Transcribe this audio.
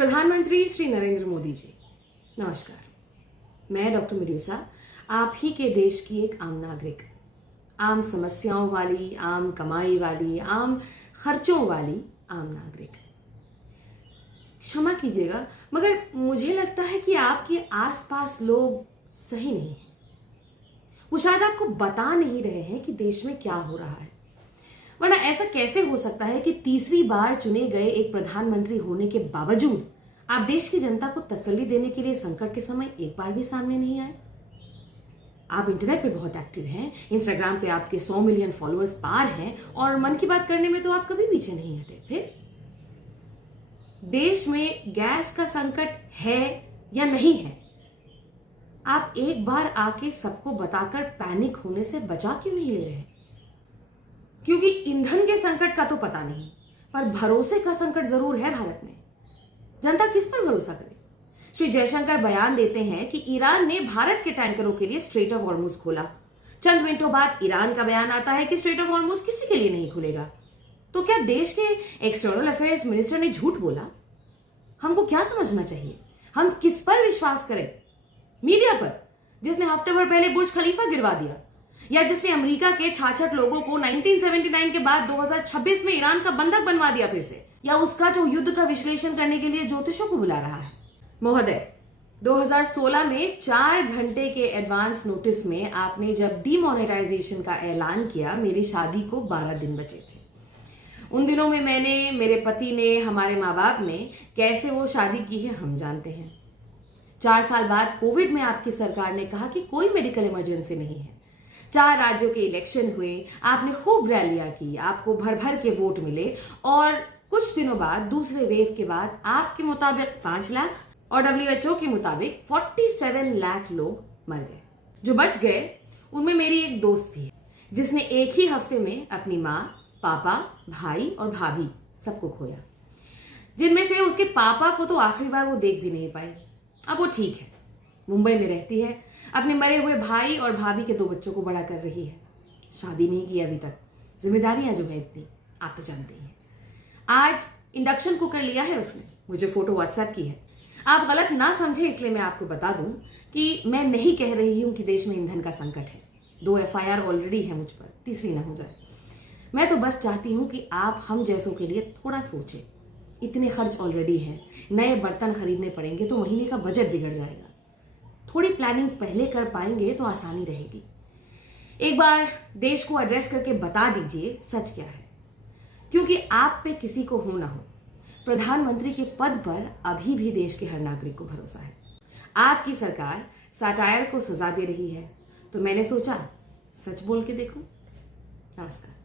प्रधानमंत्री श्री नरेंद्र मोदी जी, नमस्कार। मैं डॉक्टर मिर्वेसा, आप ही के देश की एक आम नागरिक, आम समस्याओं वाली, आम कमाई वाली, आम खर्चों वाली आम नागरिक। क्षमा कीजिएगा, मगर मुझे लगता है कि आपके आसपास लोग सही नहीं हैं। वो शायद आपको बता नहीं रहे हैं कि देश में क्या हो रहा है। वरना ऐसा कैसे हो सकता है कि तीसरी बार चुने गए एक प्रधानमंत्री होने के बावजूद आप देश की जनता को तसल्ली देने के लिए संकट के समय एक बार भी सामने नहीं आए। आप इंटरनेट पे बहुत एक्टिव हैं, इंस्टाग्राम पे आपके 100 मिलियन फॉलोअर्स पार हैं और मन की बात करने में तो आप कभी पीछे नहीं हटे। फिर देश में गैस का संकट है या नहीं है, आप एक बार आके सबको बताकर पैनिक होने से बचा क्यों नहीं ले रहे? क्योंकि ईंधन के संकट का तो पता नहीं, पर भरोसे का संकट जरूर है भारत में। जनता किस पर भरोसा करे? श्री जयशंकर बयान देते हैं कि ईरान ने भारत के टैंकरों के लिए स्ट्रेट ऑफ हॉर्मुज खोला। चंद मिनटों बाद ईरान का बयान आता है कि स्ट्रेट ऑफ हॉर्मुज किसी के लिए नहीं खुलेगा। तो क्या देश के एक्सटर्नल अफेयर्स मिनिस्टर ने झूठ बोला? हमको क्या समझना चाहिए? हम किस पर विश्वास करें? मीडिया पर, जिसने हफ्ते भर पहले बुर्ज खलीफा गिरवा दिया, या जिसने अमेरिका के 66 लोगों को 1979 के बाद 2026 में ईरान का बंधक बनवा दिया फिर से, या उसका जो युद्ध का विश्लेषण करने के लिए ज्योतिषों को बुला रहा है? महोदय, 2016 में 4 घंटे के एडवांस नोटिस में आपने जब डीमोनेटाइजेशन का ऐलान किया, मेरी शादी को 12 दिन बचे थे। उन दिनों में मैंने, मेरे पति ने, हमारे माँ बाप ने कैसे वो शादी की है हम जानते हैं। 4 साल बाद कोविड में आपकी सरकार ने कहा कि कोई मेडिकल इमरजेंसी नहीं है। 4 राज्यों के इलेक्शन हुए, आपने खूब रैलियां की, आपको भर भर के वोट मिले और कुछ दिनों बाद, दूसरे वेव के बाद, आपके मुताबिक 5 लाख और WHO के मुताबिक 47 लाख लोग मर गए। जो बच गए उनमें मेरी एक दोस्त भी है, जिसने एक ही हफ्ते में अपनी माँ, पापा, भाई और भाभी सबको खोया, जिनमें से उसके पापा को तो आखिरी बार वो देख भी नहीं पाए। अब वो ठीक है, मुंबई में रहती है, अपने मरे हुए भाई और भाभी के 2 बच्चों को बड़ा कर रही है। शादी नहीं की अभी तक, जिम्मेदारियां जो है इतनी, आप तो जानते ही हैं। आज इंडक्शन कुकर लिया है उसने, मुझे फोटो व्हाट्सएप की है। आप गलत ना समझे इसलिए मैं आपको बता दूं कि मैं नहीं कह रही हूं कि देश में ईंधन का संकट है। 2 FIR ऑलरेडी है मुझ पर, तीसरी ना हो जाए। मैं तो बस चाहती हूं कि आप हम जैसों के लिए थोड़ा सोचें। इतने खर्च ऑलरेडी हैं, नए बर्तन खरीदने पड़ेंगे तो महीने का बजट बिगड़ जाएगा। थोड़ी प्लानिंग पहले कर पाएंगे तो आसानी रहेगी। एक बार देश को एड्रेस करके बता दीजिए सच क्या है, क्योंकि आप पे किसी को हो ना हो, प्रधानमंत्री के पद पर अभी भी देश के हर नागरिक को भरोसा है। आपकी सरकार साटायर को सजा दे रही है, तो मैंने सोचा सच बोल के देखूं। नमस्कार।